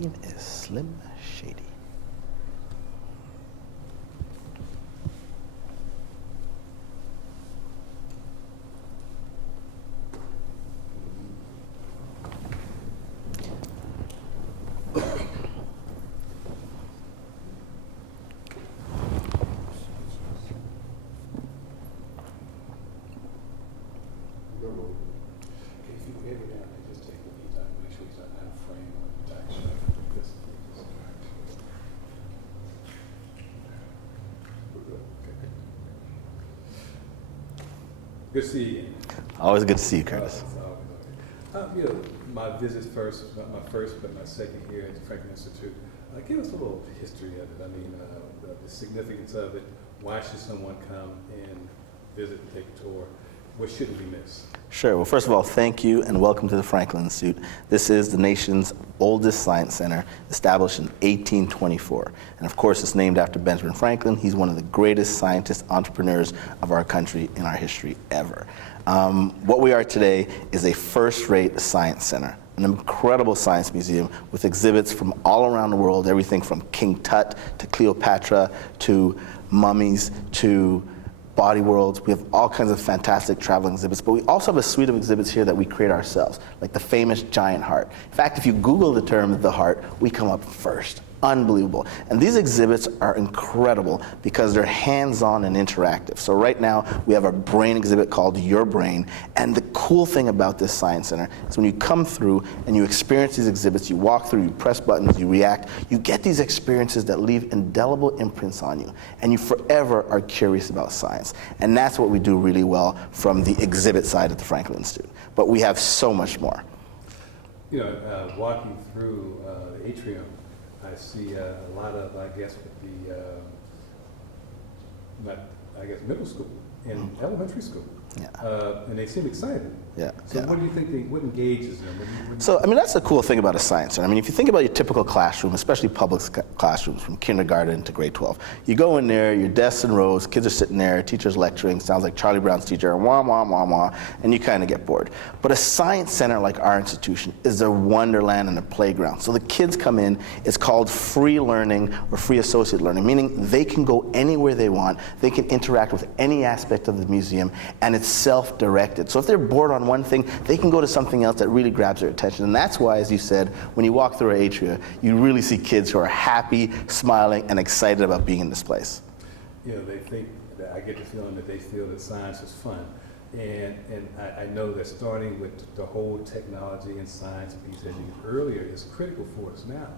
name is Slim Shady. Good to see you. Always good to see you, Curtis. You know, my visits first, not my first, but my second here at the Franklin Institute. Give us a little history of it. I mean, the significance of it. Why should someone come and visit and take a tour? What shouldn't be missed? Sure. Well, first of all, thank you and welcome to the Franklin Institute. This is the nation's oldest science center, established in 1824. And of course, it's named after Benjamin Franklin. He's one of the greatest scientists, entrepreneurs of our country in our history ever. What we are today is a first-rate science center, an incredible science museum with exhibits from all around the world, everything from King Tut to Cleopatra to mummies to body worlds. We have all kinds of fantastic traveling exhibits, but we also have a suite of exhibits here that we create ourselves, like the famous giant heart. In fact, if you Google the term the heart, we come up first. Unbelievable. And these exhibits are incredible because they're hands-on and interactive. So right now, we have a brain exhibit called Your Brain. And the cool thing about this science center is when you come through and you experience these exhibits, you walk through, you press buttons, you react, you get these experiences that leave indelible imprints on you. And you forever are curious about science. And that's what we do really well from the exhibit side at the Franklin Institute. But we have so much more. You know, walking through the atrium, I see a lot of, I guess, with the, middle school and elementary school. Yeah. And they seem excited. Yeah. So what do you think, what engages them? So, I mean, that's the cool thing about a science center. I mean, if you think about your typical classroom, especially public classrooms from kindergarten to grade 12, you go in there, your desks and rows, kids are sitting there, teacher's lecturing, sounds like Charlie Brown's teacher, wah, wah, wah, wah, and you kind of get bored. But a science center like our institution is a wonderland and a playground. So the kids come in, it's called free learning or free associate learning, meaning they can go anywhere they want, they can interact with any aspect of the museum, and it's self-directed. So if they're bored on one thing, they can go to something else that really grabs their attention. And that's why, as you said, when you walk through our atria, you really see kids who are happy, smiling, and excited about being in this place. You know, they think that I get the feeling that they feel that science is fun. And I know that starting with the whole technology and science piece as you did earlier is critical for us now,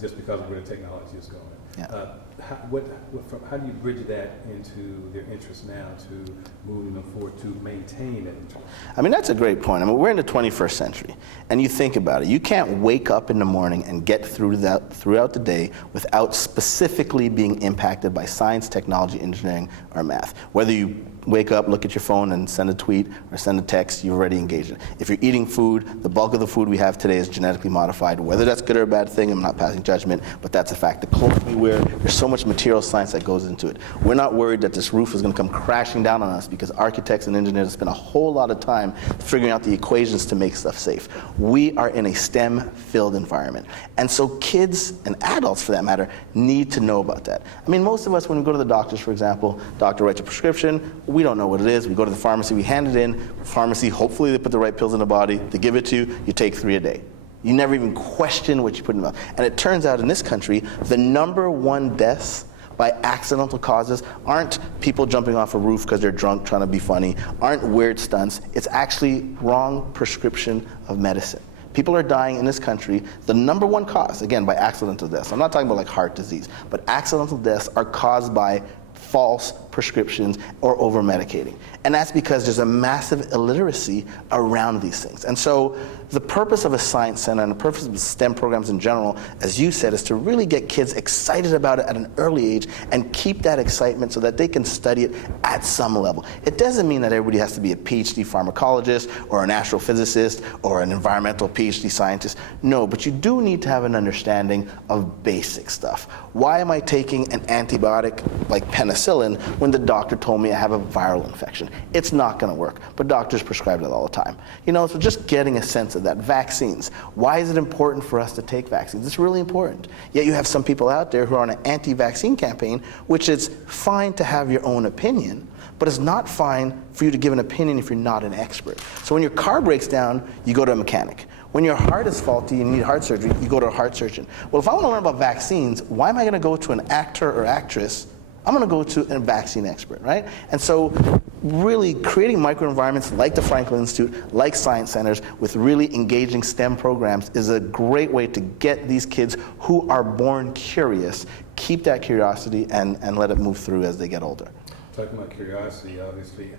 just because of where the technology is going. Yeah. How do you bridge that into their interest now to moving them forward to maintain that interest? I mean, that's a great point. I mean, we're in the 21st century, and you think about it. You can't wake up in the morning and get through that throughout the day without specifically being impacted by science, technology, engineering, or math. Whether you wake up, look at your phone, and send a tweet or send a text, you're already engaged in it. If you're eating food, the bulk of the food we have today is genetically modified. Whether that's good or a bad thing, I'm not passing judgment, but that's a fact. The clothes we wear, there's so much material science that goes into it. We're not worried that this roof is going to come crashing down on us because architects and engineers spend a whole lot of time figuring out the equations to make stuff safe. We are in a STEM-filled environment. And so kids, and adults for that matter, need to know about that. I mean, most of us, when we go to the doctors, for example, doctor writes a prescription, we don't know what it is. We go to the pharmacy, we hand it in. Pharmacy, hopefully they put the right pills in the body. They give it to you. You take 3 a day. You never even question what you put in the mouth. And it turns out in this country, the #1 deaths by accidental causes aren't people jumping off a roof because they're drunk trying to be funny, aren't weird stunts. It's actually wrong prescription of medicine. People are dying in this country. The #1 cause, again, by accidental deaths. I'm not talking about like heart disease, but accidental deaths are caused by false prescriptions or over-medicating. And that's because there's a massive illiteracy around these things. And so the purpose of a science center and the purpose of STEM programs in general, as you said, is to really get kids excited about it at an early age and keep that excitement so that they can study it at some level. It doesn't mean that everybody has to be a PhD pharmacologist or an astrophysicist or an environmental PhD scientist. No, but you do need to have an understanding of basic stuff. Why am I taking an antibiotic like penicillin when the doctor told me I have a viral infection. It's not going to work, but doctors prescribe it all the time. So just getting a sense of that. Vaccines. Why is it important for us to take vaccines? It's really important. Yet you have some people out there who are on an anti-vaccine campaign, which is fine to have your own opinion, but it's not fine for you to give an opinion if you're not an expert. So when your car breaks down, you go to a mechanic. When your heart is faulty and you need heart surgery, you go to a heart surgeon. Well, if I want to learn about vaccines, why am I going to go to an actor or actress? I'm going to go to a vaccine expert, right? And so really creating microenvironments like the Franklin Institute, like science centers, with really engaging STEM programs is a great way to get these kids who are born curious, keep that curiosity, and let it move through as they get older. Talking about curiosity, obviously,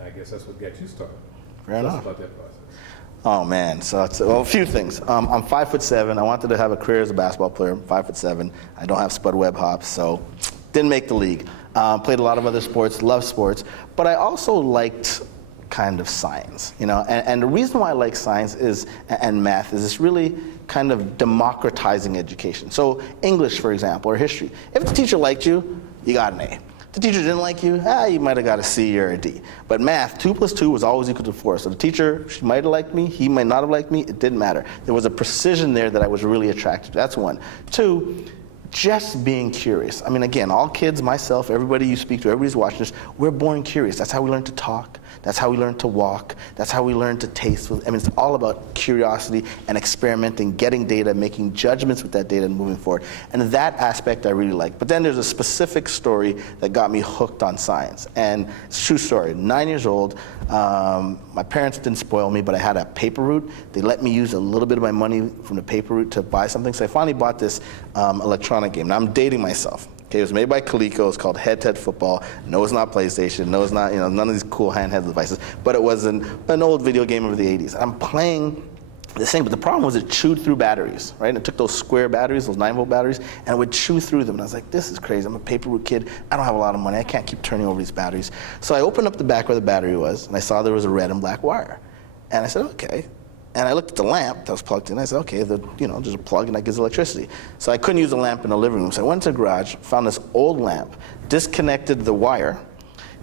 I guess that's what got you started. Fair enough. Tell us about that process. Oh man, so it's, well, a few things. I'm 5'7". I wanted to have a career as a basketball player. I'm 5'7". I don't have spud web hops, so didn't make the league. Played a lot of other sports, loved sports, but I also liked kind of science, And the reason why I like science and math is it's really kind of democratizing education. So English, for example, or history. If the teacher liked you, you got an A. The teacher didn't like you, you might have got a C or a D. But math, 2 + 2 was always equal to 4. So the teacher, she might have liked me, he might not have liked me, it didn't matter. There was a precision there that I was really attracted to. That's one. Two, just being curious. I mean, again, all kids, myself, everybody you speak to, everybody's watching this, we're born curious. That's how we learn to talk. That's how we learn to walk. That's how we learn to taste. It's all about curiosity and experimenting, getting data, making judgments with that data and moving forward. And that aspect I really like. But then there's a specific story that got me hooked on science. And it's a true story. 9 years old, my parents didn't spoil me, but I had a paper route. They let me use a little bit of my money from the paper route to buy something. So I finally bought this electronic game. Now I'm dating myself. Okay, it was made by Coleco. It's called Head-to-Head Football. No, it's not PlayStation. No, it's not, none of these cool handheld devices. But it was an old video game of the 80s. I'm playing the same, but the problem was it chewed through batteries, right? And it took those square batteries, those 9-volt batteries, and it would chew through them. And I was like, this is crazy. I'm a paper route kid. I don't have a lot of money. I can't keep turning over these batteries. So I opened up the back where the battery was, and I saw there was a red and black wire. And I said, okay. And I looked at the lamp that was plugged in. I said, okay, there's a plug and that gives electricity. So I couldn't use the lamp in the living room. So I went to the garage, found this old lamp, disconnected the wire,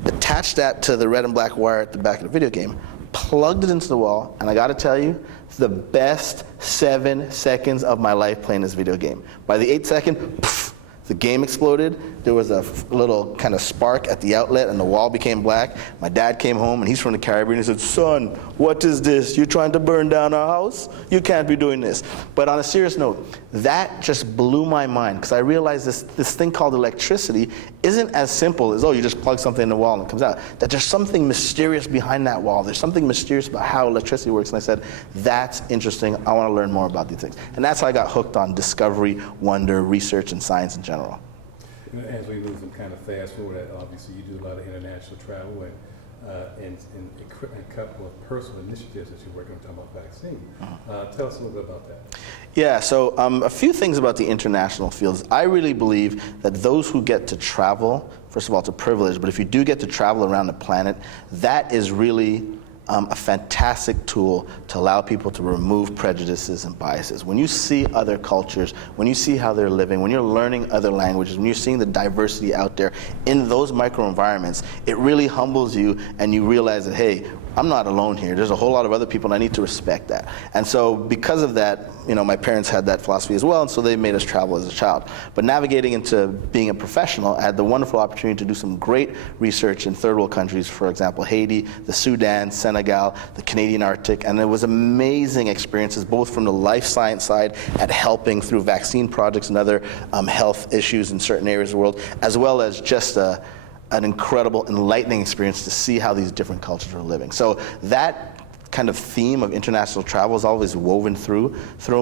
attached that to the red and black wire at the back of the video game, plugged it into the wall, and I gotta tell you, the best 7 seconds of my life playing this video game. By the 8th second, poof, the game exploded. There was a little kind of spark at the outlet and the wall became black. My dad came home and he's from the Caribbean. He said, son, what is this? You trying to burn down our house? You can't be doing this. But on a serious note, that just blew my mind because I realized this thing called electricity isn't as simple as, you just plug something in the wall and it comes out. That there's something mysterious behind that wall. There's something mysterious about how electricity works. And I said, that's interesting. I want to learn more about these things. And that's how I got hooked on discovery, wonder, research, and science in general. As we move and kind of fast forward, obviously you do a lot of international travel and a couple of personal initiatives that you're working on talking about vaccine. Tell us a little bit about that. Yeah, so a few things about the international fields. I really believe that those who get to travel, first of all, it's a privilege, but if you do get to travel around the planet, that is really a fantastic tool to allow people to remove prejudices and biases. When you see other cultures, when you see how they're living, when you're learning other languages, when you're seeing the diversity out there in those microenvironments, it really humbles you and you realize that, hey, I'm not alone here. There's a whole lot of other people and I need to respect that. And so because of that, my parents had that philosophy as well, and so they made us travel as a child. But navigating into being a professional, I had the wonderful opportunity to do some great research in third world countries, for example, Haiti, the Sudan, Senegal, the Canadian Arctic, and it was amazing experiences, both from the life science side at helping through vaccine projects and other health issues in certain areas of the world, as well as just an incredible, enlightening experience to see how these different cultures are living. So that kind of theme of international travel is always woven through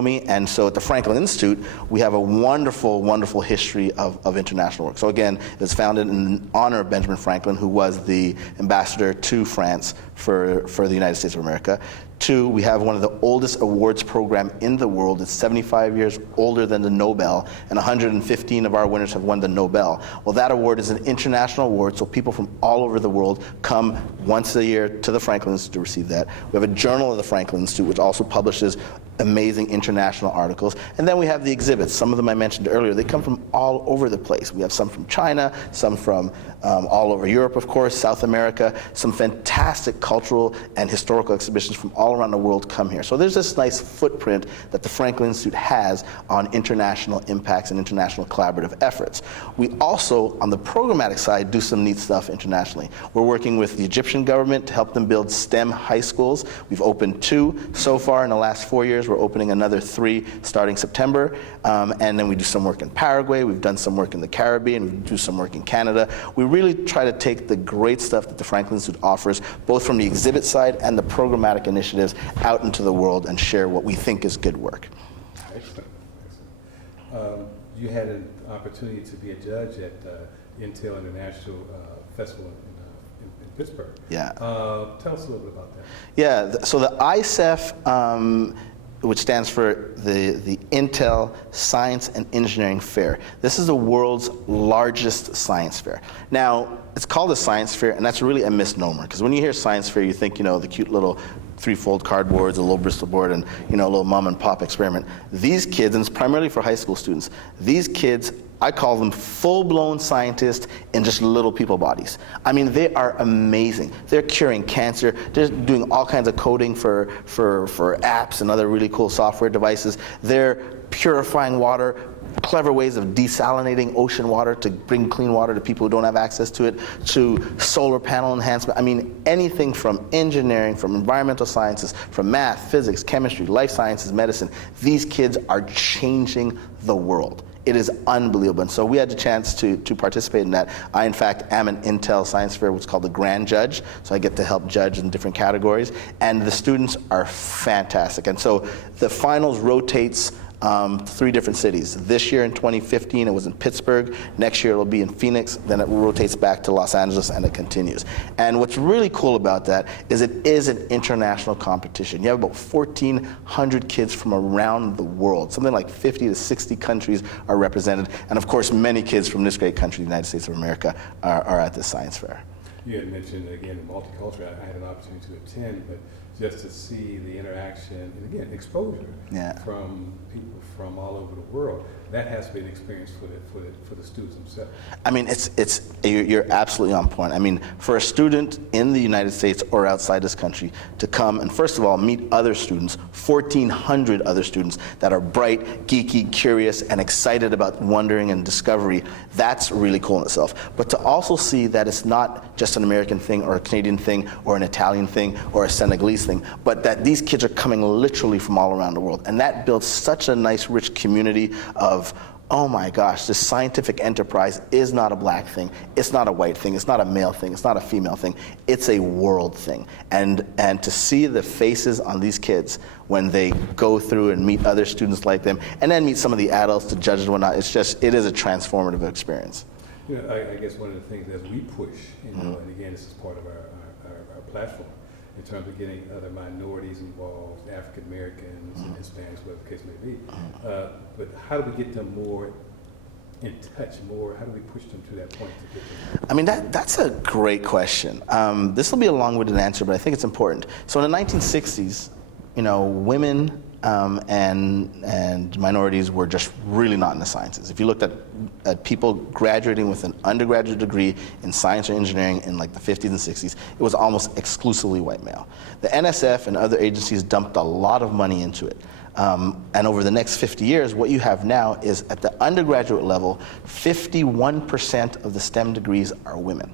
me. And so at the Franklin Institute, we have a wonderful, wonderful history of international work. So again, it was founded in honor of Benjamin Franklin, who was the ambassador to France for the United States of America. 2, we have one of the oldest awards program in the world. It's 75 years older than the Nobel, and 115 of our winners have won the Nobel. Well, that award is an international award, so people from all over the world come once a year to the Franklin Institute to receive that. We have a journal of the Franklin Institute, which also publishes amazing international articles. And then we have the exhibits. Some of them I mentioned earlier. They come from all over the place. We have some from China, some from all over Europe, of course, South America. Some fantastic cultural and historical exhibitions from all around the world come here. So there's this nice footprint that the Franklin Institute has on international impacts and international collaborative efforts. We also, on the programmatic side, do some neat stuff internationally. We're working with the Egyptian government to help them build STEM high schools. We've opened 2 so far in the last 4 years. We're opening another 3 starting September. And then we do some work in Paraguay. We've done some work in the Caribbean. We do some work in Canada. We really try to take the great stuff that the Franklin Institute offers, both from the exhibit side and the programmatic initiatives, out into the world and share what we think is good work. Excellent. You had an opportunity to be a judge at Intel International Festival in Pittsburgh. Yeah. Tell us a little bit about that. Yeah, so the ISEF, which stands for the Intel Science and Engineering Fair. This is the world's largest science fair. Now, it's called a science fair, and that's really a misnomer, because when you hear science fair, you think, the cute little 3-fold cardboards, a little Bristol board, and a little mom and pop experiment. These kids, and it's primarily for high school students, these kids, I call them full-blown scientists in just little people bodies. I mean, they are amazing. They're curing cancer. They're doing all kinds of coding for apps and other really cool software devices. They're purifying water, clever ways of desalinating ocean water to bring clean water to people who don't have access to it, to solar panel enhancement. I mean, anything from engineering, from environmental sciences, from math, physics, chemistry, life sciences, medicine. These kids are changing the world. It is unbelievable. And so we had the chance to participate in that. I, in fact, am an Intel Science Fair, what's called the Grand Judge. So I get to help judge in different categories. And the students are fantastic. And so the finals rotates 3 different cities. This year in 2015, it was in Pittsburgh. Next year, it'll be in Phoenix. Then it rotates back to Los Angeles, and it continues. And what's really cool about that is it is an international competition. You have about 1,400 kids from around the world. Something like 50 to 60 countries are represented. And of course, many kids from this great country, the United States of America, are at this science fair. You had mentioned, again, multicultural. I had an opportunity to attend, but just to see the interaction, and again, exposure from people from all over the world, that has to be an experience for the students themselves. I mean, you're absolutely on point. I mean, for a student in the United States or outside this country to come and first of all meet other students, 1,400 other students that are bright, geeky, curious, and excited about wondering and discovery, that's really cool in itself. But to also see that it's not just an American thing or a Canadian thing or an Italian thing or a Senegalese thing, but that these kids are coming literally from all around the world. And that builds such a nice, rich community of, oh my gosh, this scientific enterprise is not a black thing, it's not a white thing, it's not a male thing, it's not a female thing, it's a world thing. And to see the faces on these kids when they go through and meet other students like them, and then meet some of the adults, the judges and whatnot, it is a transformative experience. I guess one of the things as we push, and again, this is part of our platform, in terms of getting other minorities involved, African Americans and Hispanics, whatever the case may be. But how do we get them more in touch, how do we push them to that point to get them? I mean, that's a great question. This will be a long-winded answer, but I think it's important. So in the 1960s, women and minorities were just really not in the sciences. If you looked at people graduating with an undergraduate degree in science or engineering in like the 50s and 60s, it was almost exclusively white male. The NSF and other agencies dumped a lot of money into it. And over the next 50 years, what you have now is at the undergraduate level, 51% of the STEM degrees are women.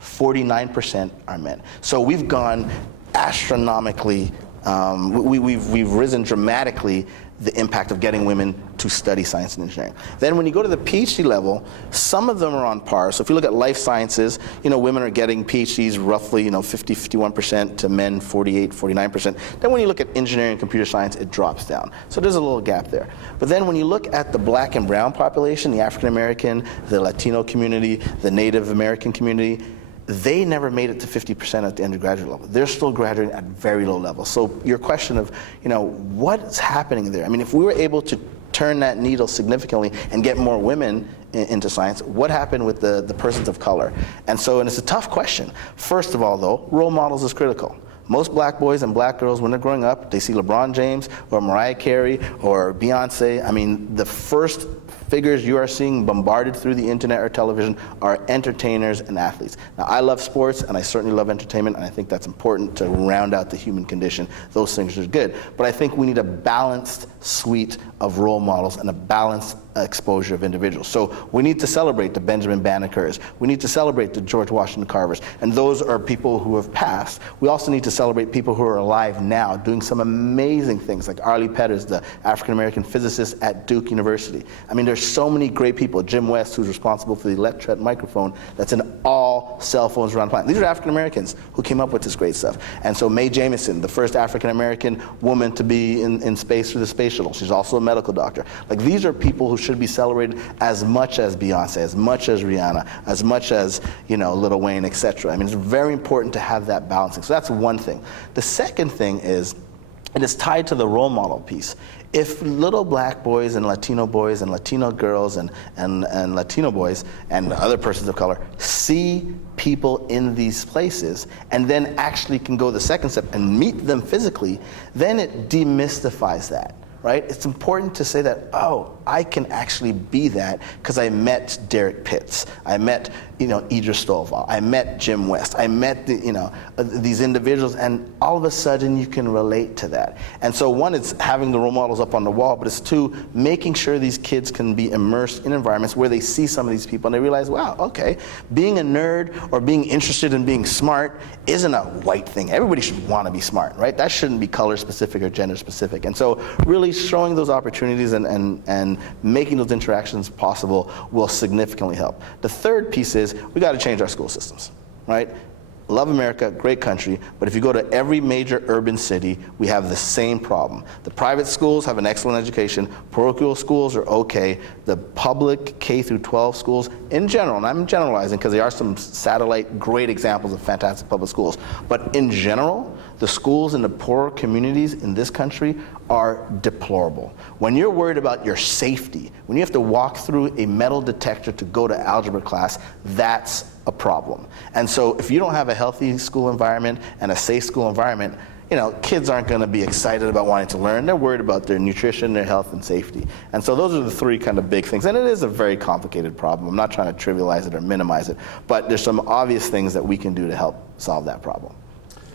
49% are men. So we've gone astronomically, we've risen dramatically the impact of getting women to study science and engineering. Then when you go to the PhD level, some of them are on par. So if you look at life sciences, women are getting PhDs roughly, 50, 51% to men, 48, 49%. Then when you look at engineering and computer science, it drops down. So there's a little gap there. But then when you look at the black and brown population, the African American, the Latino community, the Native American community, they never made it to 50% at the undergraduate level. They're still graduating at very low levels. So your question of, what's happening there? I mean, if we were able to turn that needle significantly and get more women into science, what happened with the persons of color? And it's a tough question. First of all, though, role models is critical. Most black boys and black girls, when they're growing up, they see LeBron James or Mariah Carey or Beyonce. I mean, the first figures you are seeing bombarded through the internet or television are entertainers and athletes. Now, I love sports, and I certainly love entertainment, and I think that's important to round out the human condition. Those things are good. But I think we need a balanced suite of role models and a balanced exposure of individuals. So we need to celebrate the Benjamin Bannekers. We need to celebrate the George Washington Carvers. And those are people who have passed. We also need to celebrate people who are alive now, doing some amazing things, like Arlie Petters, the African-American physicist at Duke University. I mean, there's so many great people. Jim West, who's responsible for the Electret microphone that's in all cell phones around the planet. These are African-Americans who came up with this great stuff. And so Mae Jemison, the first African-American woman to be in space through the space shuttle. She's also a medical doctor. Like, these are people who should be celebrated as much as Beyonce, as much as Rihanna, as much as, Lil Wayne, etc. I mean, it's very important to have that balancing. So that's one thing. The second thing is, and it's tied to the role model piece. If little black boys and Latino girls and Latino boys and other persons of color see people in these places and then actually can go the second step and meet them physically, then it demystifies that. Right? It's important to say that, oh, I can actually be that because I met Derek Pitts. I met, Idris Stovall. I met Jim West. I met, these individuals, and all of a sudden you can relate to that. And so one, it's having the role models up on the wall, but it's two, making sure these kids can be immersed in environments where they see some of these people and they realize, wow, okay, being a nerd or being interested in being smart isn't a white thing. Everybody should want to be smart, right? That shouldn't be color specific or gender specific. And so really showing those opportunities and making those interactions possible will significantly help. The third piece is we got to change our school systems, right? Love America, great country, but if you go to every major urban city, we have the same problem. The private schools have an excellent education, parochial schools are okay, the public K through 12 schools in general, and I'm generalizing because there are some satellite great examples of fantastic public schools, but in general, the schools in the poorer communities in this country are deplorable. When you're worried about your safety, when you have to walk through a metal detector to go to algebra class, that's a problem. And so if you don't have a healthy school environment and a safe school environment, kids aren't going to be excited about wanting to learn. They're worried about their nutrition, their health, and safety. And so those are the three kind of big things. And it is a very complicated problem. I'm not trying to trivialize it or minimize it, but there's some obvious things that we can do to help solve that problem,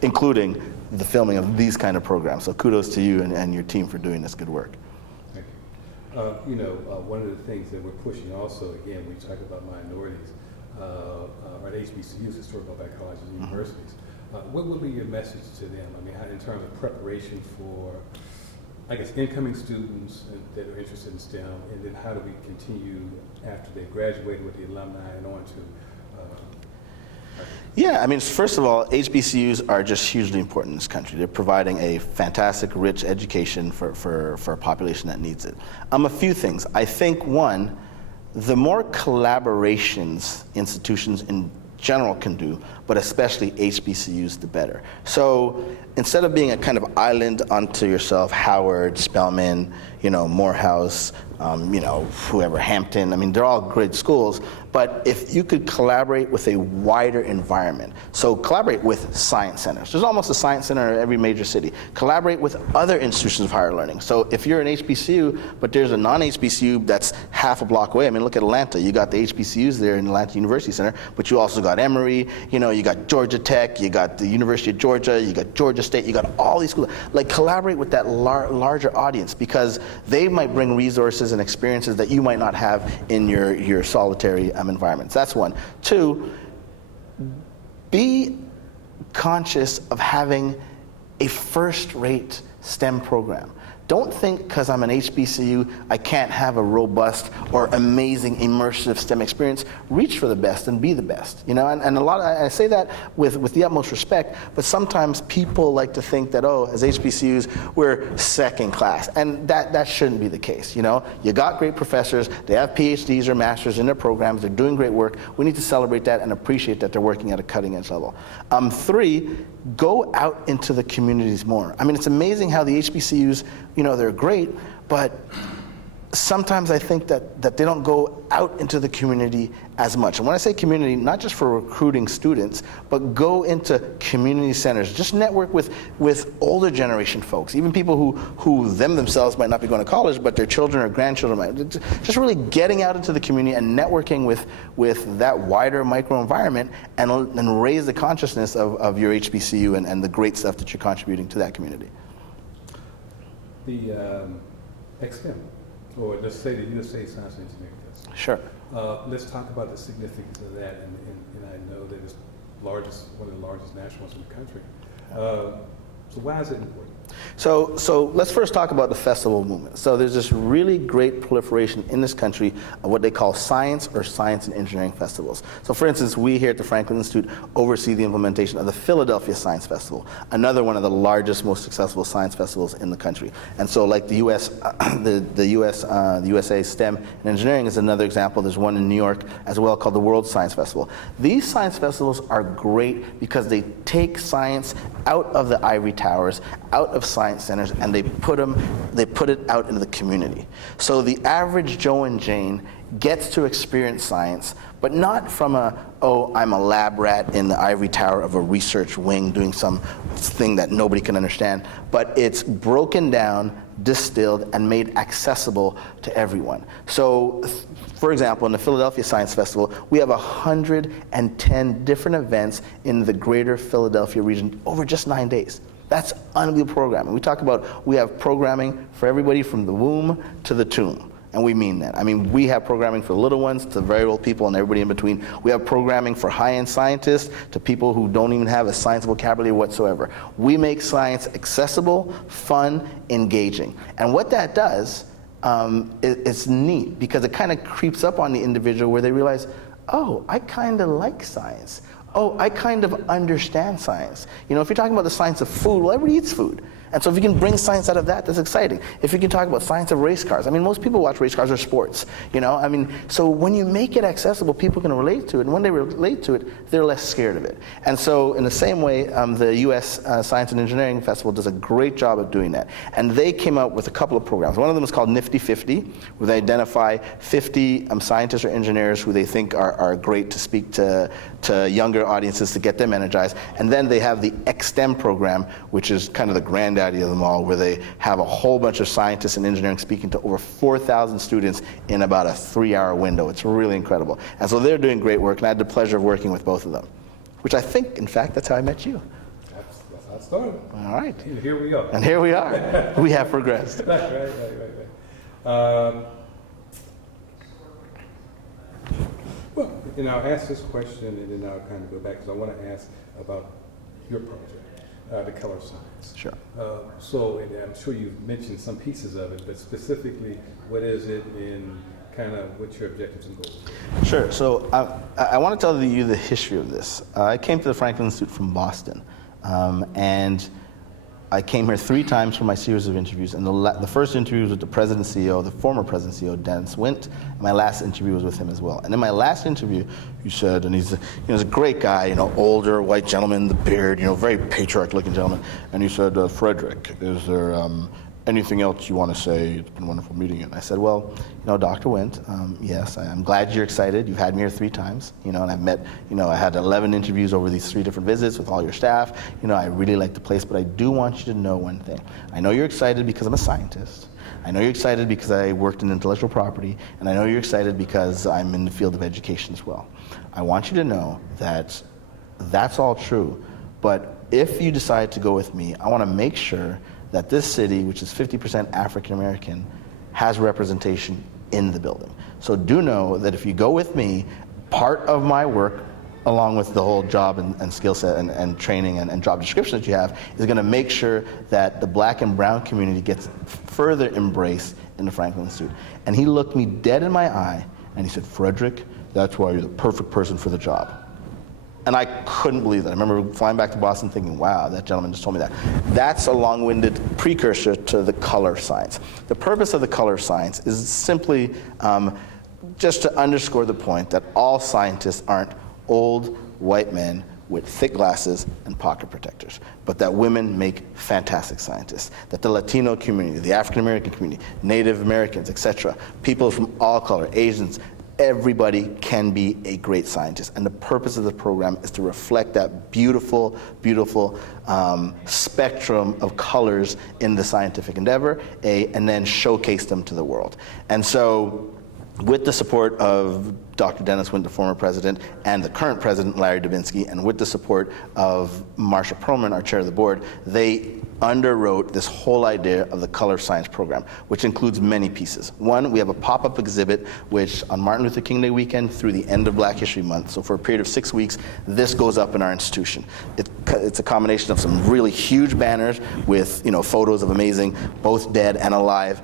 including the filming of these kind of programs. So kudos to you and your team for doing this good work. Thank you. One of the things that we're pushing also, again, we talk about minorities, or HBCUs, historical black colleges and universities. What would be your message to them? I mean, how, in terms of preparation for, I guess, incoming students that are interested in STEM, and then how do we continue after they graduate with the alumni and on to Yeah, I mean, first of all, HBCUs are just hugely important in this country. They're providing a fantastic, rich education for a population that needs it. A few things. I think, one, the more collaborations institutions in general can do, but especially HBCUs, the better. So instead of being a kind of island unto yourself, Howard, Spelman, Morehouse, whoever, Hampton, I mean, they're all great schools, but if you could collaborate with a wider environment, so collaborate with science centers. There's almost a science center in every major city. Collaborate with other institutions of higher learning. So if you're an HBCU, but there's a non-HBCU that's half a block away, I mean, look at Atlanta. You got the HBCUs there in Atlanta University Center, but you also got Emory, you got Georgia Tech, you got the University of Georgia, you got Georgia State, you got all these schools. Like, collaborate with that larger audience, because they might bring resources and experiences that you might not have in your solitary environments. That's one. Two, be conscious of having a first-rate STEM program. Don't think because I'm an HBCU, I can't have a robust or amazing immersive STEM experience. Reach for the best and be the best. And a lot I say that with the utmost respect, but sometimes people like to think that, as HBCUs, we're second class. And that shouldn't be the case. You got great professors, they have PhDs or masters in their programs, they're doing great work. We need to celebrate that and appreciate that they're working at a cutting edge level. Three, go out into the communities more. I mean, it's amazing how the HBCUs, they're great, but sometimes I think that they don't go out into the community as much. And when I say community, not just for recruiting students, but go into community centers. Just network with older generation folks, even people who themselves might not be going to college, but their children or grandchildren might. Just really getting out into the community and networking with that wider microenvironment and raise the consciousness of your HBCU and the great stuff that you're contributing to that community. The JCam, or let's say the USA Science and Engineering Festival. Sure. Let's talk about the significance of that, and I know that it's one of the largest national ones in the country. So why is it important? So let's first talk about the festival movement. So there's this really great proliferation in this country of what they call science or science and engineering festivals. So for instance, we here at the Franklin Institute oversee the implementation of the Philadelphia Science Festival, another one of the largest, most successful science festivals in the country. And so like the USA STEM and Engineering is another example. There's one in New York as well called the World Science Festival. These science festivals are great because they take science out of the ivory towers, out of science centers, and they put it out into the community. So the average Joe and Jane gets to experience science, but not from I'm a lab rat in the ivory tower of a research wing doing some thing that nobody can understand, but it's broken down, distilled, and made accessible to everyone. So, for example, in the Philadelphia Science Festival, we have 110 different events in the greater Philadelphia region over just 9 days. That's unbelievable programming. We have programming for everybody from the womb to the tomb. And we mean that. I mean, we have programming for little ones to very old people and everybody in between. We have programming for high-end scientists to people who don't even have a science vocabulary whatsoever. We make science accessible, fun, engaging. And what that does, it's neat because it kind of creeps up on the individual where they realize, oh, I kind of like science. Oh, I kind of understand science. You know, if you're talking about the science of food, well, everybody eats food. And so if you can bring science out of that, that's exciting. If you can talk about science of race cars, I mean, most people watch race cars or sports, you know? I mean, so when you make it accessible, people can relate to it. And when they relate to it, they're less scared of it. And so in the same way, the US Science and Engineering Festival does a great job of doing that. And they came out with a couple of programs. One of them is called Nifty 50, where they identify 50 scientists or engineers who they think are great to speak to younger audiences to get them energized. And then they have the XSTEM program, which is kind of the granddaddy of them all, where they have a whole bunch of scientists and engineering speaking to over 4,000 students in about a 3-hour window. It's really incredible. And so they're doing great work, and I had the pleasure of working with both of them, which I think, in fact, that's how I met you. That's how it started. All right. And here we are. And here we are. We have progressed. Right. Well, and I'll ask this question, and then I'll kind of go back, because I want to ask about your project, the color science. Sure. So, and I'm sure you've mentioned some pieces of it, but specifically, what is it and kind of what's your objectives and goals? Sure. So I want to tell you the history of this. I came to the Franklin Institute from Boston, and I came here 3 times for my series of interviews, and the first interview was with the president CEO, the former president CEO, Dennis Wint, and my last interview was with him as well. And in my last interview, you said, and he's a great guy, you know, older, white gentleman, the beard, you know, very patriarch-looking gentleman, and he said, Frederick, is there anything else you want to say? It's been wonderful meeting you. And I said, well, you know, Dr. Wint, yes, I'm glad you're excited. You've had me here 3 times, you know, and I've met, you know, I had 11 interviews over these 3 different visits with all your staff. You know, I really like the place, but I do want you to know one thing. I know you're excited because I'm a scientist. I know you're excited because I worked in intellectual property, and I know you're excited because I'm in the field of education as well. I want you to know that that's all true, but if you decide to go with me, I want to make sure that this city, which is 50% African American, has representation in the building. So do know that if you go with me, part of my work, along with the whole job and skill set and training and job description that you have, is going to make sure that the black and brown community gets further embraced in the Franklin Institute. And he looked me dead in my eye and he said, Frederick, that's why you're the perfect person for the job. And I couldn't believe that. I remember flying back to Boston thinking, wow, that gentleman just told me that. That's a long-winded precursor to the color science. The purpose of the color science is simply just to underscore the point that all scientists aren't old white men with thick glasses and pocket protectors, but that women make fantastic scientists, that the Latino community, the African American community, Native Americans, etc., people from all color, Asians, everybody can be a great scientist. And the purpose of the program is to reflect that beautiful, beautiful spectrum of colors in the scientific endeavor, and then showcase them to the world. And so, with the support of Dr. Dennis Wint, the former president, and the current president, Larry Dubinsky, and with the support of Marsha Perlman, our chair of the board, they underwrote this whole idea of the Color Science program, which includes many pieces. One, we have a pop-up exhibit, which on Martin Luther King Day weekend through the end of Black History Month, so for a period of 6 weeks, this goes up in our institution. It's a combination of some really huge banners with photos of amazing, both dead and alive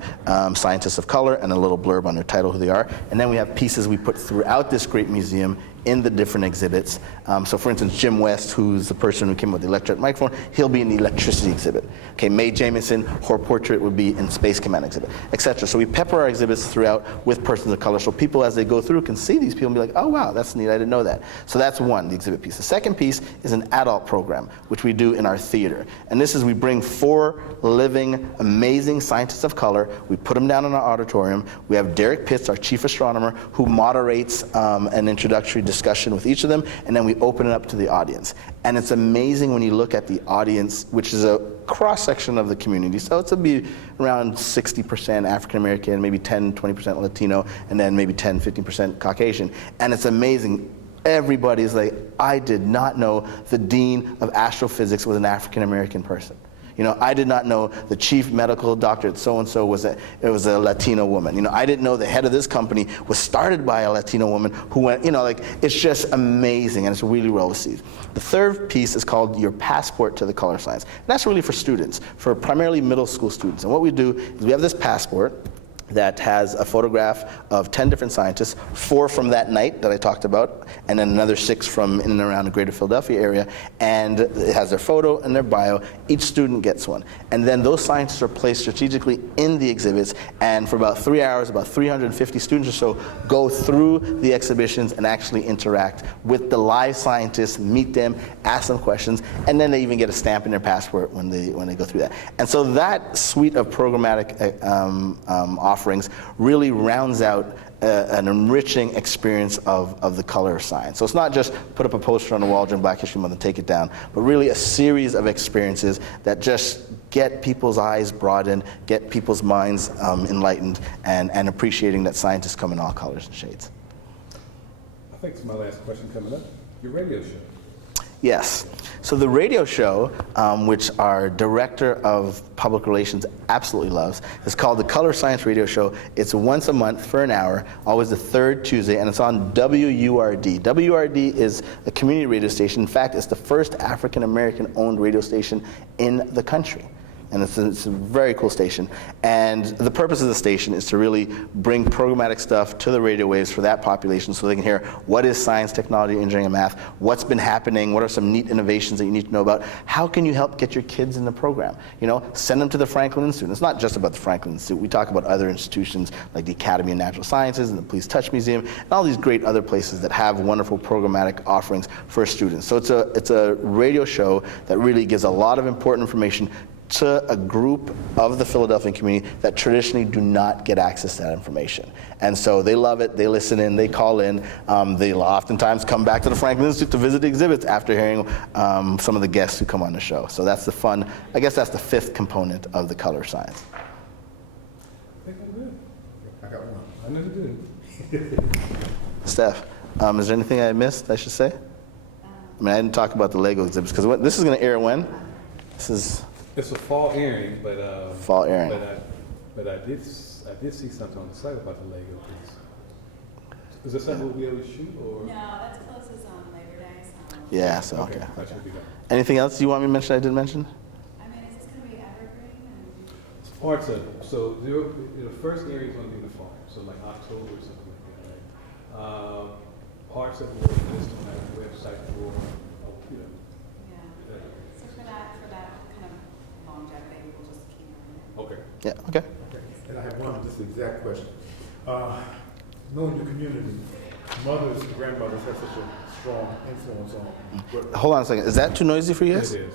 scientists of color, and a little blurb on their title, who they are. And then we have pieces we put throughout this great museum in the different exhibits. So for instance, Jim West, who's the person who came up with the electric microphone, he'll be in the electricity exhibit. Okay, Mae Jamison, her portrait would be in Space Command exhibit, etc. So we pepper our exhibits throughout with persons of color, so people as they go through can see these people and be like, oh wow, that's neat, I didn't know that. So that's one, the exhibit piece. The second piece is an adult program, which we do in our theater. And this is, we bring 4 living, amazing scientists of color, we put them down in our auditorium. We have Derek Pitts, our chief astronomer, who moderates an introductory discussion with each of them, and then we open it up to the audience. And it's amazing when you look at the audience, which is a cross-section of the community. So it's be around 60% African American, maybe 10-20% Latino, and then maybe 10-15% Caucasian. And it's amazing. Everybody's like, I did not know the dean of astrophysics was an African American person. I did not know the chief medical doctor at so-and-so was a Latino woman. I didn't know the head of this company was started by a Latino woman who went, it's just amazing, and it's really well received. The third piece is called Your Passport to the Color Science. And that's really for students, for primarily middle school students. And what we do is we have this passport that has a photograph of 10 different scientists, 4 from that night that I talked about, and then another 6 from in and around the greater Philadelphia area, and it has their photo and their bio. Each student gets one. And then those scientists are placed strategically in the exhibits, and for about 3 hours, about 350 students or so go through the exhibitions and actually interact with the live scientists, meet them, ask them questions, and then they even get a stamp in their passport when they go through that. And so that suite of programmatic offerings really rounds out an enriching experience of the color of science. So it's not just put up a poster on the wall during Black History Month and take it down, but really a series of experiences that just get people's eyes broadened, get people's minds enlightened, and appreciating that scientists come in all colors and shades. I think it's my last question coming up. Your radio show. Yes. So the radio show, which our director of public relations absolutely loves, is called the Color Science Radio Show. It's once a month for an hour, always the third Tuesday, and it's on WURD. WURD is a community radio station. In fact, it's the first African American owned radio station in the country. And it's a very cool station. And the purpose of the station is to really bring programmatic stuff to the radio waves for that population so they can hear what is science, technology, engineering, and math, what's been happening, what are some neat innovations that you need to know about, how can you help get your kids in the program? Send them to the Franklin Institute. It's not just about the Franklin Institute. We talk about other institutions like the Academy of Natural Sciences and the Please Touch Museum, and all these great other places that have wonderful programmatic offerings for students. So it's a radio show that really gives a lot of important information to a group of the Philadelphia community that traditionally do not get access to that information. And so they love it, they listen in, they call in, they'll oftentimes come back to the Franklin Institute to visit the exhibits after hearing some of the guests who come on the show. So that's the fun, I guess that's the 5th component of the color science. I think I'm good. I got one. I know you did. Steph, is there anything I missed I should say? I didn't talk about the Lego exhibits, because this is going to air when? It's a fall airing, but fall airing. But I did see something on the site about the Lego piece. Is that something we'll be able to shoot, or? No, that's closes on Labor Day. So. Yeah. So okay. That should be done. Anything else you want me to mention I didn't mention? Is this going to be evergreen? It's parts of it. So the first area is going to be in the fall, so like October or something like that. Right? Parts of it will list on our website for Yeah. So for that kind of longevity, we'll just keep it. Okay. Yeah. Okay. And I have one just exact question. Knowing your community, mothers and grandmothers have such a strong influence on what. Hold on a second. Is that too noisy for you It guys? is.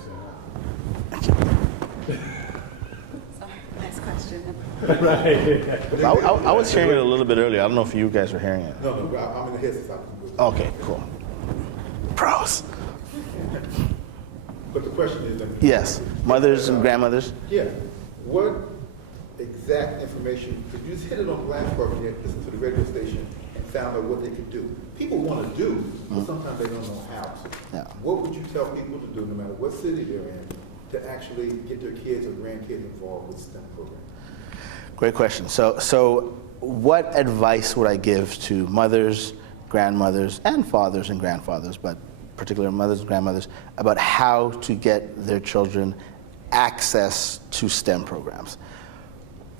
Sorry, next question. Right. I was hearing it a little bit earlier. I don't know if you guys were hearing it. No, I'm in the headset. Okay, cool. Pros. But the question is, Yes, mothers and grandmothers. yeah, what exact information, because you hit it on the last part when you listened to the radio station and found out what they could do. People want to do, but sometimes they don't know how to. Yeah. What would you tell people to do, no matter what city they're in, to actually get their kids or grandkids involved with STEM programs? Great question. So what advice would I give to mothers, grandmothers, and fathers and grandfathers, but particularly mothers and grandmothers, about how to get their children access to STEM programs?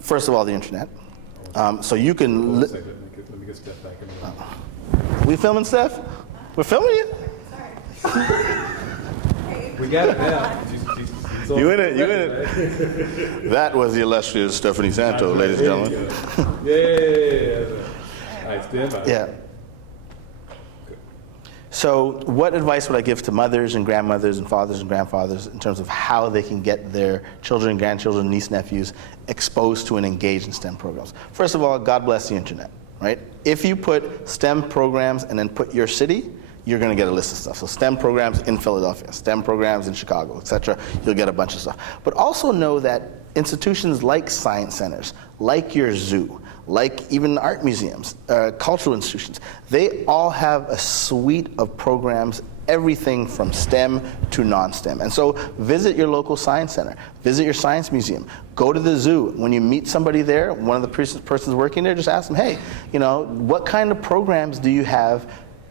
First of all, the internet. So you can... Hold on a second. Let me get Steph back in the room. We filming, Steph? We're filming you? We got it now. She's You in it, you in it. That was the illustrious Stephanie Santo, ladies and gentlemen. Yeah. All right, stand by. Yeah. So what advice would I give to mothers and grandmothers and fathers and grandfathers in terms of how they can get their children, grandchildren, niece, nephews exposed to and engaged in STEM programs? First of all, God bless the internet, right? If you put STEM programs and then put your city, you're going to get a list of stuff. So STEM programs in Philadelphia, STEM programs in Chicago, etc. You'll get a bunch of stuff. But also know that institutions like science centers, like your zoo, like even art museums, cultural institutions, they all have a suite of programs, everything from STEM to non-STEM. And so visit your local science center, visit your science museum, go to the zoo. When you meet somebody there, one of the persons working there, just ask them, hey, what kind of programs do you have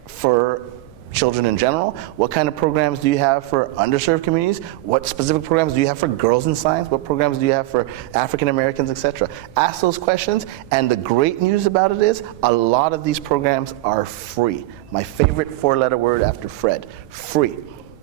for children in general? What kind of programs do you have for underserved communities? What specific programs do you have for girls in science? What programs do you have for African Americans, etc.? Ask those questions, and the great news about it is a lot of these programs are free. My favorite four-letter word after Fred, free.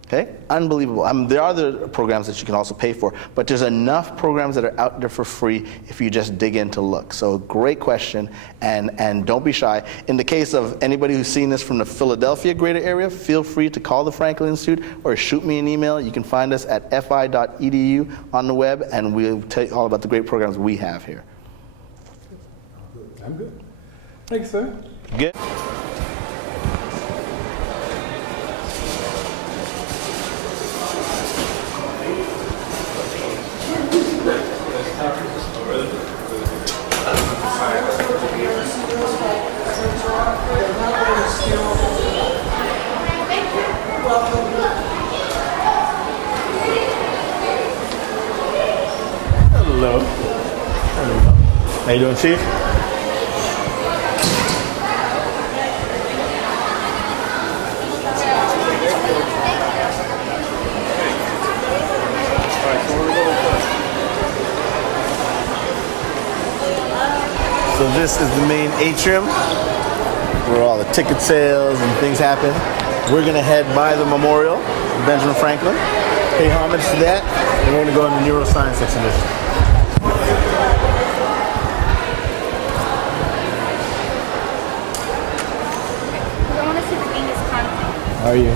Okay, unbelievable. There are other programs that you can also pay for, but there's enough programs that are out there for free if you just dig in to look. So great question, and don't be shy. In the case of anybody who's seen this from the Philadelphia greater area, feel free to call the Franklin Institute or shoot me an email. You can find us at fi.edu on the web, and we'll tell you all about the great programs we have here. I'm good. Thanks, sir. Good. Hello. How you doing, Chief? So this is the main atrium where all the ticket sales and things happen. We're gonna head by the memorial, Benjamin Franklin, pay homage to that, and we're gonna go on the neuroscience exhibition. I want to see the Venus content. How are you?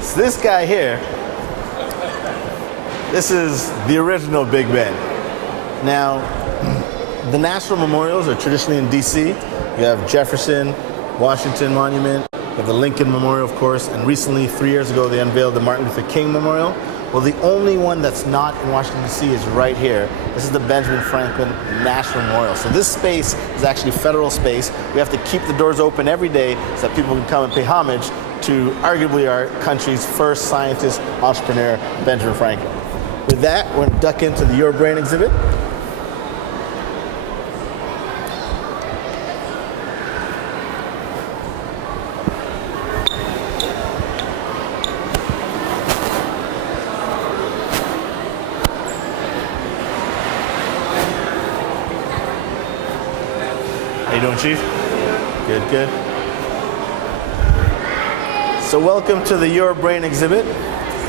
So this guy here, this is the original Big Ben. Now, the national memorials are traditionally in DC. You have Jefferson, Washington Monument, you have the Lincoln Memorial, of course, and recently, 3 years ago, they unveiled the Martin Luther King Memorial. Well, the only one that's not in Washington, D.C. is right here. This is the Benjamin Franklin National Memorial. So this space is actually federal space. We have to keep the doors open every day so that people can come and pay homage to arguably our country's first scientist, entrepreneur, Benjamin Franklin. With that, we're going to duck into the Your Brain exhibit. doing, Chief? Good, good. So welcome to the Your Brain exhibit.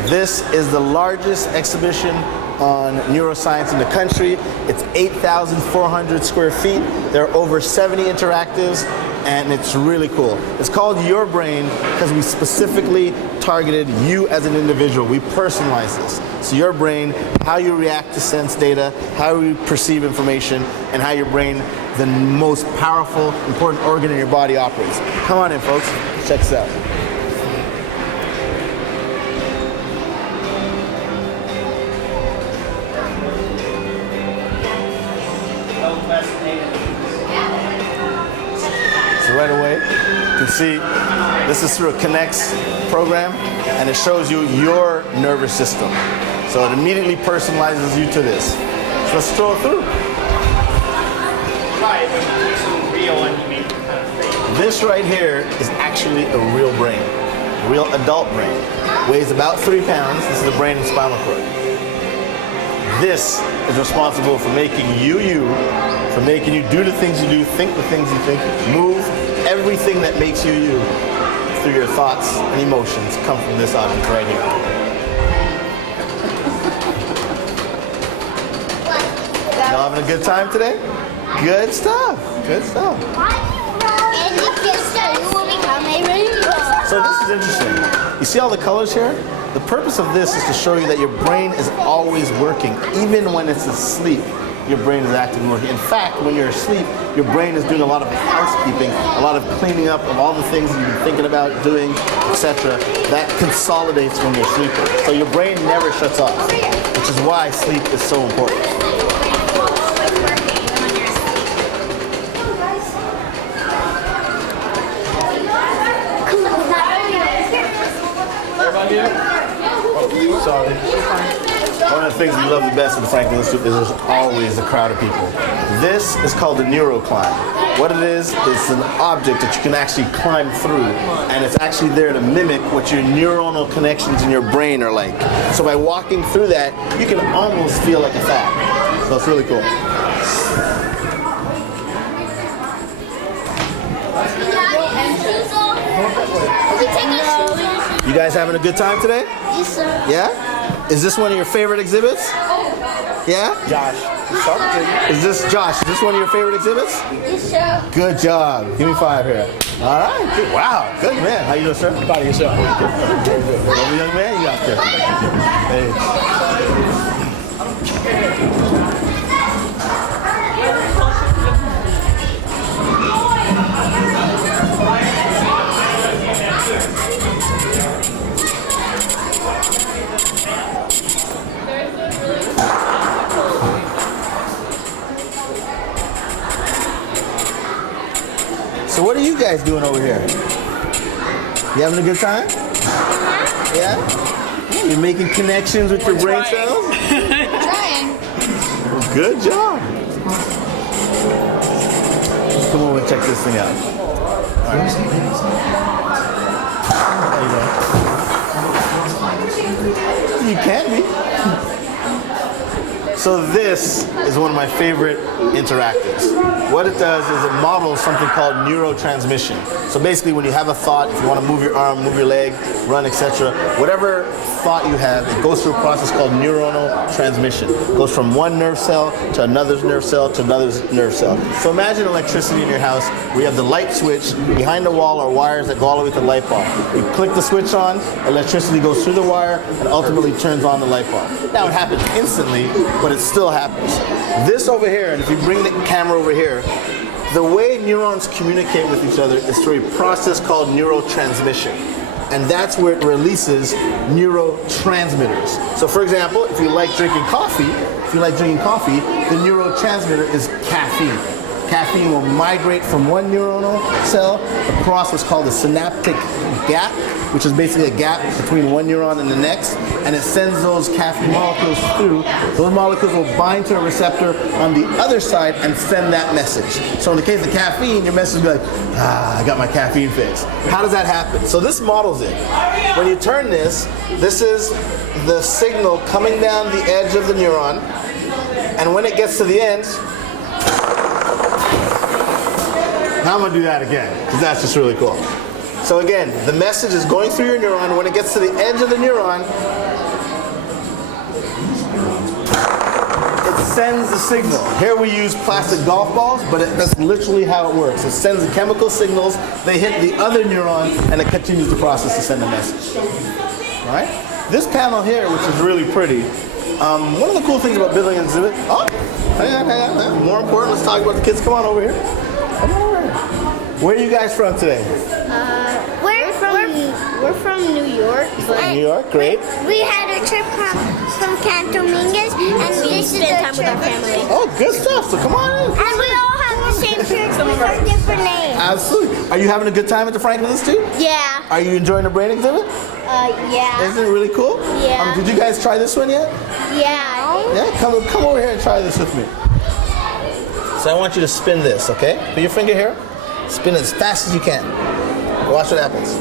This is the largest exhibition on neuroscience in the country. It's 8,400 square feet. There are over 70 interactives, and it's really cool. It's called Your Brain because we specifically targeted you as an individual. We personalized this. So your brain, how you react to sense data, how you perceive information, and how your brain, the most powerful, important organ in your body, operates. Come on in, folks. Check this out. So right away, you can see this is through a Connects program, and it shows you your nervous system. So it immediately personalizes you to this. So let's scroll through. This right here is actually a real brain, a real adult brain. Weighs about 3 pounds. This is the brain and spinal cord. This is responsible for making you you, for making you do the things you do, think the things you think, move. Everything that makes you you through your thoughts and emotions come from this object right here. Y'all having a good time today? Good stuff. Good stuff. So this is interesting. You see all the colors here? The purpose of this is to show you that your brain is always working. Even when it's asleep, your brain is active and working. In fact, when you're asleep, your brain is doing a lot of housekeeping, a lot of cleaning up of all the things you've been thinking about doing, etc. That consolidates when you're sleeping. So your brain never shuts off, which is why sleep is so important. Sorry. One of the things we love the best at the Franklin Institute is there's always a crowd of people. This is called the neuroclimb. What it is, it's an object that you can actually climb through, and it's actually there to mimic what your neuronal connections in your brain are like. So by walking through that, you can almost feel like a thought. So it's really cool. You guys having a good time today? Yes, sir. Yeah? Is this one of your favorite exhibits? Yeah? Josh. Is this one of your favorite exhibits? Yes, sir. Good job. Give me 5 here. All right. Good. Wow. Good man. How you doing, sir? Proud of yourself. Very good. What young man you got there? Hey. So what are you guys doing over here? You having a good time? Yeah? You're making connections with your brain cells? Trying. Good job. Let's come over and check this thing out. All right. How you doing? You can be. So this is one of my favorite interactives. What it does is it models something called neurotransmission. So basically when you have a thought, if you want to move your arm, move your leg, run, etc., whatever thought you have, it goes through a process called neuronal transmission. It goes from one nerve cell to another nerve cell to another nerve cell. So imagine electricity in your house where you have the light switch, behind the wall are wires that go all the way to the light bulb. You click the switch on, electricity goes through the wire and ultimately turns on the light bulb. Now it happens instantly, but it still happens. This over here, and if you bring the camera over here, the way neurons communicate with each other is through a process called neurotransmission. And that's where it releases neurotransmitters. So for example, if you like drinking coffee, the neurotransmitter is caffeine. Caffeine will migrate from one neuronal cell across what's called the synaptic gap, which is basically a gap between one neuron and the next, and it sends those caffeine molecules through. Those molecules will bind to a receptor on the other side and send that message. So in the case of caffeine, your message will be like, I got my caffeine fix. How does that happen? So this models it. When you turn this is the signal coming down the edge of the neuron, and when it gets to the end, Now I'm gonna do that again, because that's just really cool. So again, the message is going through your neuron. When it gets to the edge of the neuron, it sends the signal. Here we use plastic golf balls, but that's literally how it works. It sends the chemical signals, they hit the other neuron, and it continues the process to send the message. All right? This panel here, which is really pretty, one of the cool things about building an exhibit, hang on. More important, let's talk about the kids. Come on over here. Come on over here. Where are you guys from today? We're from New York. New York, great. We had a trip from Cantomingus, and this is the trip with our family. Oh, good stuff. So come on in. And we all have the same shirts with our different names. Absolutely. Are you having a good time at the Franklin Institute? Yeah. Are you enjoying the brain exhibit? Yeah. Isn't it really cool? Yeah. Did you guys try this one yet? Yeah. Yeah, come over here and try this with me. So I want you to spin this, okay? Put your finger here. Spin it as fast as you can. Watch what happens.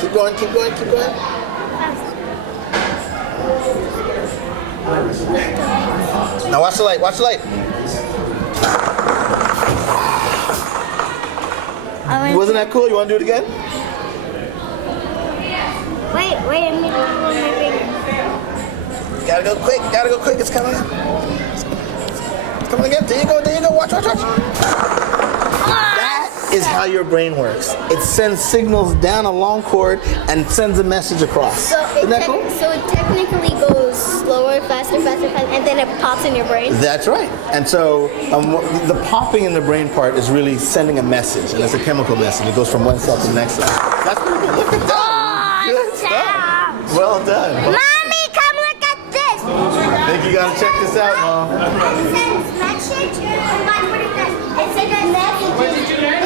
Keep going, keep going, keep going. Now watch the light, watch the light. Wasn't that cool? You want to do it again? Wait, I'm gonna do it with my finger. Gotta go quick, it's coming in. It's coming again, there you go, watch. That is how your brain works. It sends signals down a long cord and sends a message across. Isn't that cool? So it technically goes slower, faster, and then it pops in your brain? That's right. And so the popping in the brain part is really sending a message, and it's a chemical message. It goes from one cell to the next cell. That's pretty good. Look at that. Good stuff. Well done. Mommy, come look at this. I think you gotta check this out, Mom. It sends message. It sends a message. What did you learn?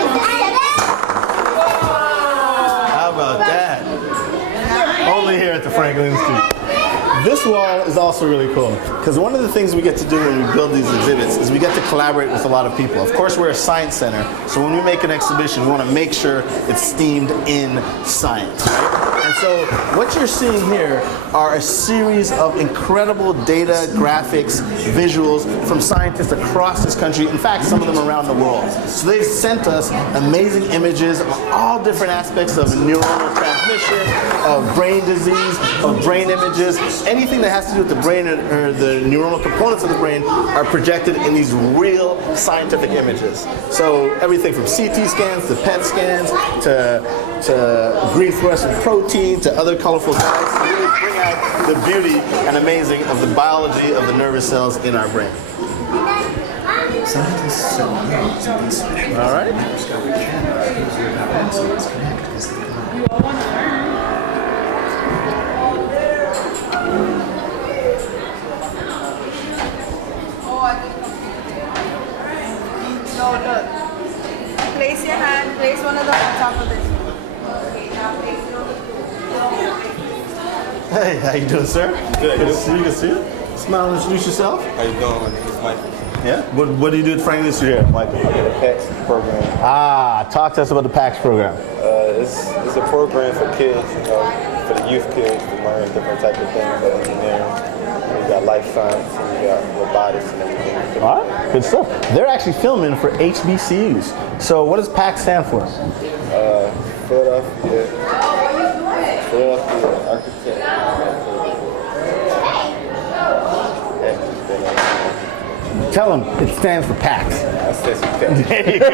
How about that? Only here at the Franklin Institute. This wall is also really cool because one of the things we get to do when we build these exhibits is we get to collaborate with a lot of people. Of course, we're a science center, so when we make an exhibition, we want to make sure it's themed in science, right? And so what you're seeing here are a series of incredible data, graphics, visuals from scientists across this country, in fact, some of them around the world. So they've sent us amazing images of all different aspects of neuronal transmission, of brain disease, of brain images. Anything that has to do with the brain or the neuronal components of the brain are projected in these real scientific images. So everything from CT scans to PET scans to green fluorescent protein to other colorful dyes to really bring out the beauty and amazing of the biology of the nervous cells in our brain. Scientists so use these special All right. No, look. Place your hand, place one of them on top of this. Okay, now place it on the Hey, how you doing, sir? Good. Good to see you. Good to see you. Smile and introduce yourself. How you doing? My name is Michael. Yeah. What do you do at Franklin Institute here, Michael? The PAX program. Talk to us about the PAX program. It's a program for kids, for the youth kids to learn different types of things like engineering. We got life science, and we got robotics and everything. All right, good stuff. They're actually filming for HBCUs. So what does PAX stand for? Philadelphia Architect. Tell them it stands for PAX. That stands for PAX. There you go.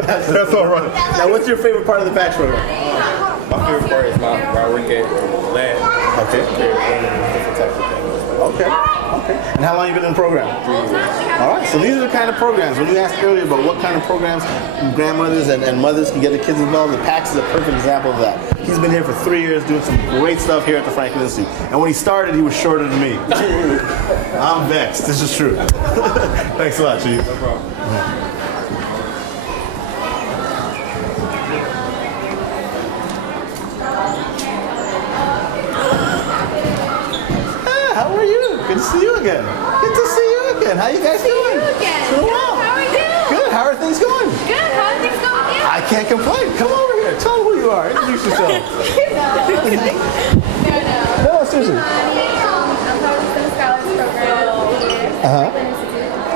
That's all right. Now, what's your favorite part of the PAX program? My favorite part is where I work at lab. Okay. Different types of things. Okay. And how long have you been in the program? 3 years. All right, so these are the kind of programs. When you asked earlier about what kind of programs grandmothers and mothers can get their kids involved, the PAX is a perfect example of that. He's been here for 3 years doing some great stuff here at the Franklin Institute. And when he started, he was shorter than me. I'm vexed. This is true. Thanks a lot, Chief. No problem. How are you? Good to see you again. Good to see you again. How you guys doing? Again. It's been a while. How are you? Good. How are things going? Good. How are things going? I can't complain. Come over here. Tell them who you are. Introduce yourself. No, No, seriously. I'm part of the STEM Scholars Program here.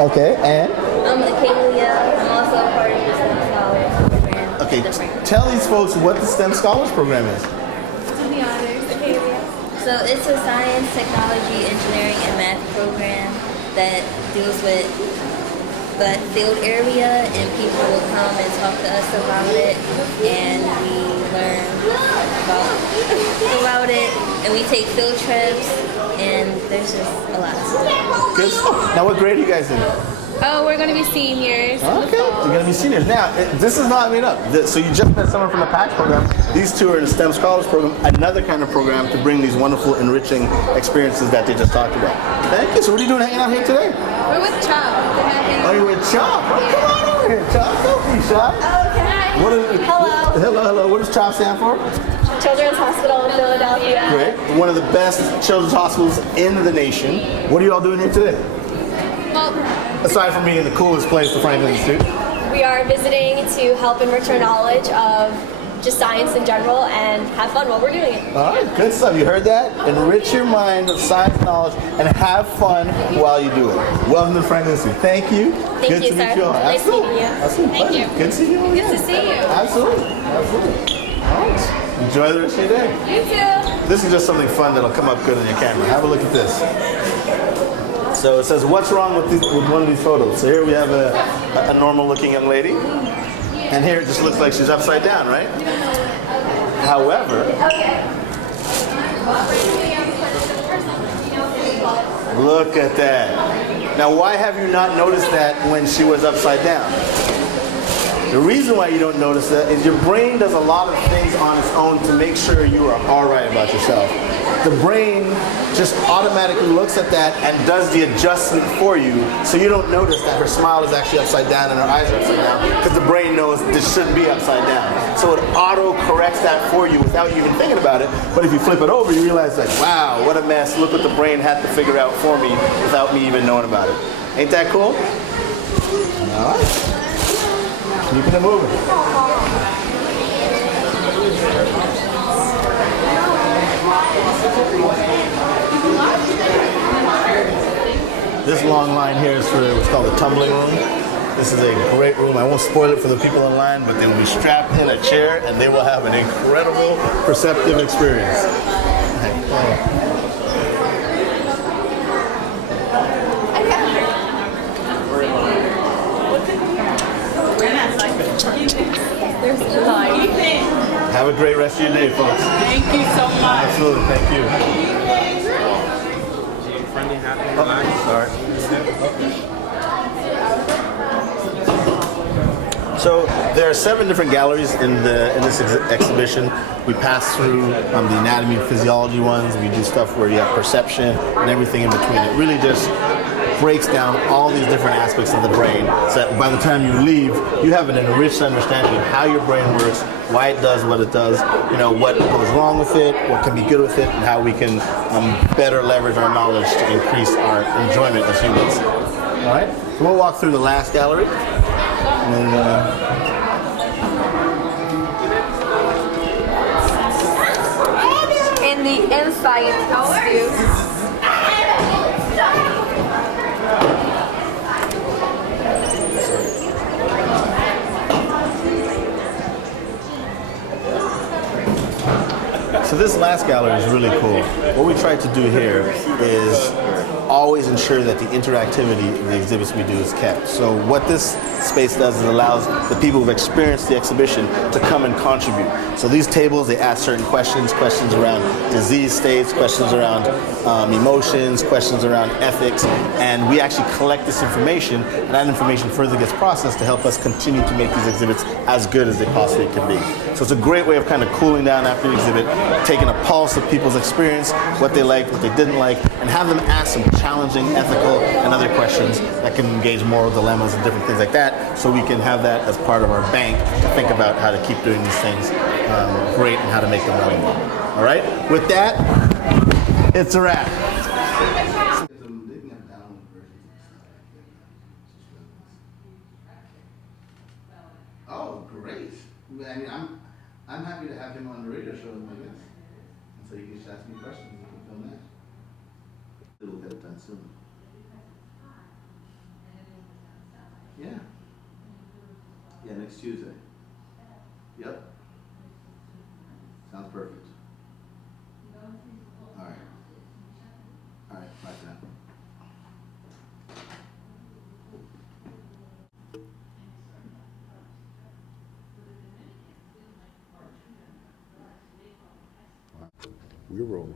Okay, and? I'm Acalia. I'm also a part of the STEM Scholars. Okay, different. tell these folks what the STEM Scholars Program is. So it's a science, technology, engineering, and math program that deals with the field area, and people will come and talk to us about it, and we learn about it, and we take field trips, and there's just a lot of stuff. Good stuff. Now, what grade are you guys in? Oh, we're going to be seniors. Okay, you're going to be seniors. Now, this is not made up. So you just met someone from the PAX program. These two are in the STEM Scholars Program, another kind of program to bring these wonderful, enriching experiences that they just talked about. Thank you. So what are you doing hanging out here today? We're with Chop. Oh, you're with CHOP? Come on over here, CHOP. Don't be shy. Okay. What is, hello. What does CHOP stand for? Children's Hospital in Philadelphia. Great. One of the best children's hospitals in the nation. What are you all doing here today? Well, Aside from being in the coolest place, the Franklin Institute. we are visiting to help enrich our knowledge of just science in general and have fun while we're doing it. All right, good stuff. You heard that? Enrich your mind with science knowledge and have fun while you do it. Welcome to the Franklin Institute. Thank you. Thank good you, to sir. meet you all. Nice Absolutely. meeting you. Absolutely. Thank Pleasure. you. Good to see you. Good to see you. Absolutely. All right. Enjoy the rest of your day. You too. This is just something fun that'll come up good on your camera. Have a look at this. So it says, what's wrong with one of these photos? So here we have a normal looking young lady. And here it just looks like she's upside down, right? However, look at that. Now, why have you not noticed that when she was upside down? The reason why you don't notice that is your brain does a lot of things on its own to make sure you are all right about yourself. The brain just automatically looks at that and does the adjustment for you, so you don't notice that her smile is actually upside down and her eyes are upside down, because the brain knows this shouldn't be upside down. So it auto-corrects that for you without you even thinking about it. But if you flip it over, you realize like, wow, what a mess. Look what the brain had to figure out for me without me even knowing about it. Ain't that cool? All right. Keeping it moving. This long line here is for what's called a tumbling room. This is a great room. I won't spoil it for the people online, but they will be strapped in a chair and they will have an incredible perceptive experience. Have a great rest of your day, folks. Thank you so much. Absolutely, thank you. Friendly, happy, relaxed. Sorry. So there are 7 different galleries in this exhibition. We pass through the anatomy and physiology ones. We do stuff where you have perception and everything in between. It really just breaks down all these different aspects of the brain, so that by the time you leave, you have an enriched understanding of how your brain works, why it does what it does, you know, what goes wrong with it, what can be good with it, and how we can better leverage our knowledge to increase our enjoyment as humans. All right, so we'll walk through the last gallery. And then, In the insight view. So this last gallery is really cool. What we try to do here is always ensure that the interactivity of the exhibits we do is kept. So what this space does is allows the people who've experienced the exhibition to come and contribute. So these tables, they ask certain questions around disease states, questions around emotions, questions around ethics, and we actually collect this information, and that information further gets processed to help us continue to make these exhibits as good as they possibly can be. So it's a great way of kind of cooling down after the exhibit, taking a pulse of people's experience, what they liked, what they didn't like, and have them ask some challenging ethical and other questions that can engage moral dilemmas and different things like that, so we can have that as part of our bank to think about how to keep doing these things great and how to make them valuable. All right? With that, it's a wrap. Oh, great. I mean, I'm happy to have him on the radio show with my guest. And so you can just ask me questions and we can film that. We'll get it done soon. Yeah. Yeah, next Tuesday. Yep. Sounds perfect. All right. All right, bye for now. We're rolling.